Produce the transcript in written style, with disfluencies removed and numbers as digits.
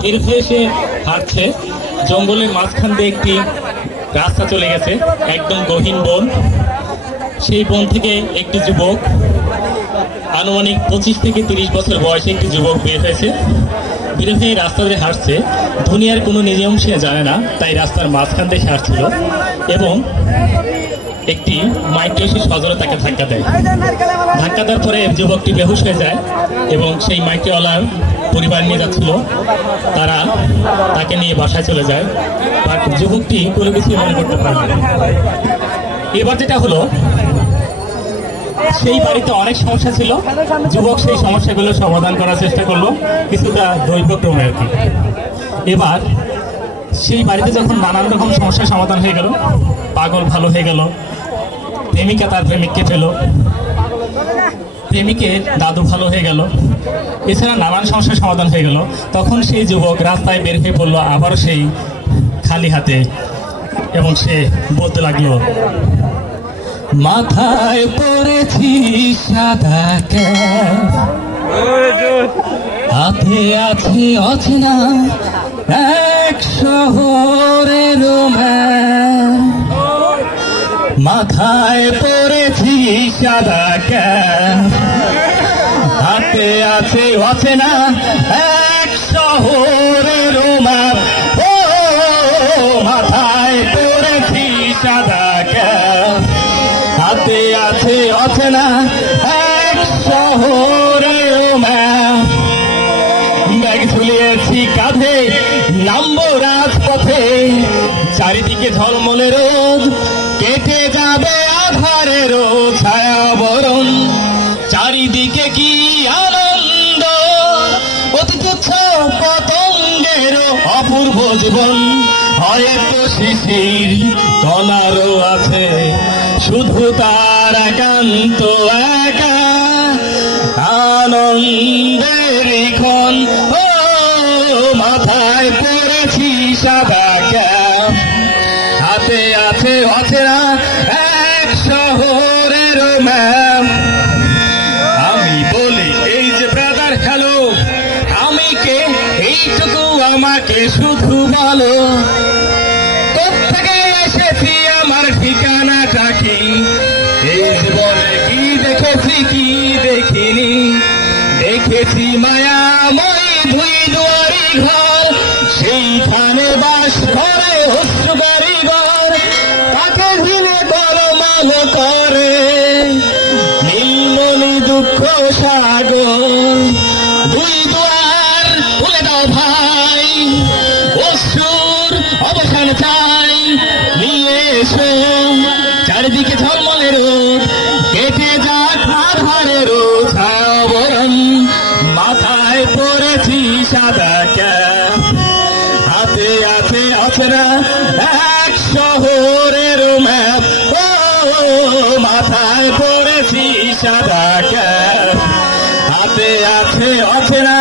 ধীরে ধীরে সে হাঁটছে, জঙ্গলের মাঝখান দিয়ে একটি রাস্তা চলে গেছে, একদম গহীন বন। সেই বন থেকে একটি যুবক, আনুমানিক 25 থেকে 30 বছর বয়সে একটি যুবক বের হয়েছে। বের হয়ে রাস্তা দিয়ে হাঁটছে। দুনিয়ার কোনো নিয়ম সে জানে না, তাই রাস্তার মাঝখান দিয়ে হাঁটছিল এবং একটি মাইক্রো এসে সজোরে তাকে ধাক্কা দেয়। ধাক্কা দেওয়ার পরে যুবকটি বেহুশ হয়ে যায় এবং সেই মাইক্রোওয়ালার পরিবার নিয়ে যাচ্ছিল, তারা তাকে নিয়ে বাসায় চলে যায়। বাট যুবকটি কোনো কিছু মনে করতে পারে না। এবার যেটা হলো, সেই বাড়িতে অনেক সমস্যা ছিল, যুবক সেই সমস্যাগুলো সমাধান করার চেষ্টা করলো কিছুটা দৈবক্রমে আর কি। এবার সেই বাড়িতে যখন নানান রকম সমস্যার সমাধান হয়ে গেল, পাগল ভালো হয়ে গেল, প্রেমিকা তার প্রেমিককে পেল, প্রেমিকের দাদু ভালো হয়ে গেল, এছাড়া নানান সমস্যার সমাধান হয়ে গেল, তখন সেই যুবক রাস্তায় বের হয়ে পড়লো আবারও সেই খালি হাতে এবং সে বলতে লাগলো, মাথায় পড়েছি সাদা ক্যাপ, হাতে আছে অচেনা এক শহরের ম্যাপ। মাথায় পড়েছি সাদা ক্যাপ, হাতে আছে অচেনা এক শহরের ম্যাপ। ও মাথায় পড়েছি সাদা ক্যাপ, হাতে আছে অচেনা এক শহরের ম্যাপ। ব্যাগ ঝুলিয়েছি কাঁধে, নামবো রাজপথে, চারিদিকে ঝলমলে রোদ, কেটে যাবে আধারের ছায়াবরণ। চারিদিকে কি আনন্দ, অতি তুচ্ছ পতঙ্গের অপূর্ব জীবন। হয়তো শিশির কণারও আছে, শুধু তার একান্ত একা আনন্দের ক্ষণ। ও মাথায় পড়েছি সাদা ক্যাপ, হাতে আছে অচেনা এক শহরের ম্যাপ। আমি বলি, এই যে ব্রাদার হ্যালো, আমি কে এইটুকু আমাকে শুধু বলো। কোত্থেকে এসেছি, আমার ঠিকানাটা কি, এই জীবনে কি দেখেছি কি দেখিনি। দেখেছি মায়াময় দুই দুয়ারি ঘর, সেইখানে বাস করে অশ্রু কারিগর, তাকে ঘিরে গলমাল করে নীলমণি দুঃখ সাগর। দুই দুয়ার খুলে দাও ভাই, অশ্রুর অবসান চাই, নিয়ে এসো চারিদিকে ঝলমলে রোদ, কেটে যাক আধারের ছায়াবরণ। মাথায় পড়েছি সাদা ক্যাপ, হাতে আছে অচেনা এক শহরের ম্যাপ। ও মাথায় পড়েছি সাদা ক্যাপ, হাতে আছে অচেনা